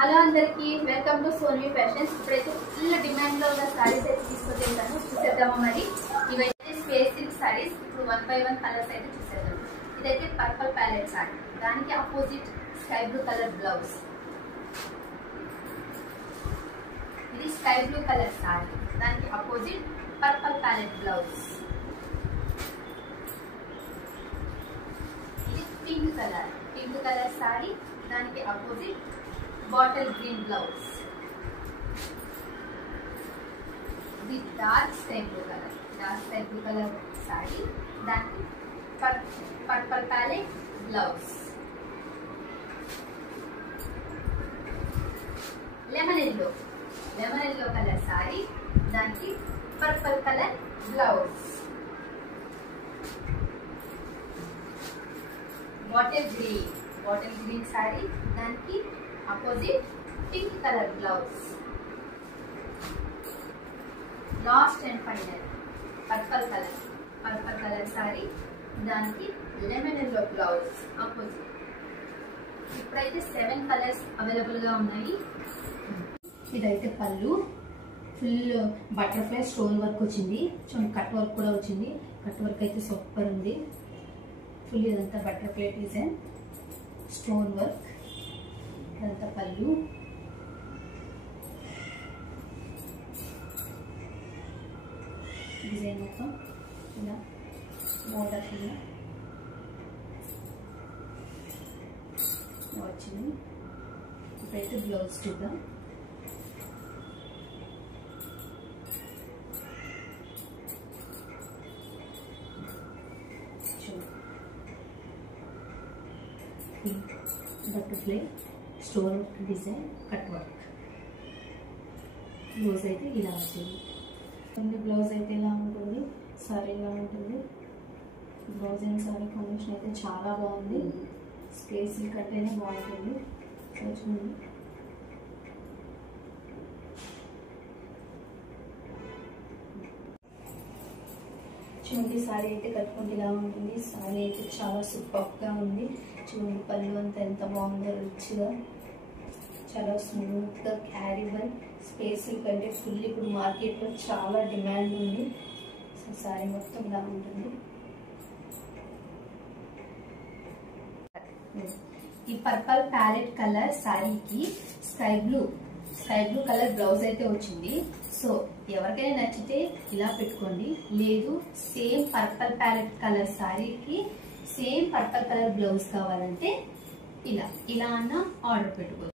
Hello అందరికి welcome to Sony fashions. ఇప్పుడైతే full demand లో ఉన్న సారీస్ అయితే తీసుకొచ్చేసాను. చూసేద్దామా మరి. ఇవైతే స్పేస్ సిల్క్ సారీస్. ఇప్పుడు 1 by 1 కలర్స్ అయితే చూసేద్దాం. ఇదైతే పర్పుల్ ప్యాలెట్ సారీ, దానికి opposite sky blue colour blouse. ఇది స్కై బ్లూ కలర్ సారీ, దానికి అపోజిట్ పర్పుల్ ప్యాలెట్ బ్లౌజ్. ఇది పింక్ కలర్ సారీ, దానికి అపోజిట్ బాటిల్ గ్రీన్ బ్లౌజ్. ఇది dark sky blue colour sari, దానికి purple palette blouse. Lemon yellow colour sari, దానికి purple colour blouse. Bottle green sari, దానికి opposite pink colour blouse. Last and final purple colour sari, దానికి lemon yellow blouse opposite. ఇప్పుడైతే 7 colours available గా ఉన్నాయి. ఇదైతే పళ్ళు, ఫుల్ బటర్ఫ్లై స్టోన్ వర్క్ వచ్చింది, కట్ వర్క్ కూడా వచ్చింది. కట్ వర్క్ అయితే సూపర్ ఉంది. ఫుల్ ఇదంతా బటర్ఫ్లై డిజైన్, స్టోన్ వర్క్. ఇదంతా పళ్ళు. డిజైన్ మొత్తం ఇలా బోర్డర్ ఇలా వచ్చింది. ఇప్పుడైతే బ్లౌజ్ చూద్దాం. Butterfly stone design, cut work. Blouse అయితే ఇలా వచ్చింది. బ్లౌజ్ అయితే ఇలా ఉంటుంది, సారీ ఇలా ఉంటుంది. బ్లౌజ్ అండ్ సారీ కాంబినేషన్ అయితే చాలా బాగుంది. స్పేస్ కట్టేనే బాగుంటుంది. చూడండి. చూడండి, సారీ అయితే కట్టుకుంటే ఇలా ఉంటుంది. సారీ అయితే చాలా సూపర్ గా ఉంది. చూడండి, పళ్ళు అంతా ఎంత బాగుందో, రిచ్గా, చాలా స్మూత్ గా క్యారీబుల్. స్పేస్ కంటే ఫుల్ ఇప్పుడు మార్కెట్ లో చాలా డిమాండ్ ఉంది. సో సారీ మొత్తం ఇలా ఉంటుంది. ఈ పర్పుల్ ప్యాలెట్ కలర్ సారీకి స్కై బ్లూ కలర్ బ్లౌజ్ అయితే వచ్చింది. సో ఎవరికైనా నచ్చితే ఇలా పెట్టుకోండి. లేదు సేమ్ పర్పుల్ ప్యాలెట్ కలర్ సారీకి సేమ్ పర్పుల్ కలర్ బ్లౌజ్ కావాలంటే ఇలా అన్న ఆర్డర్ పెట్టుకోండి.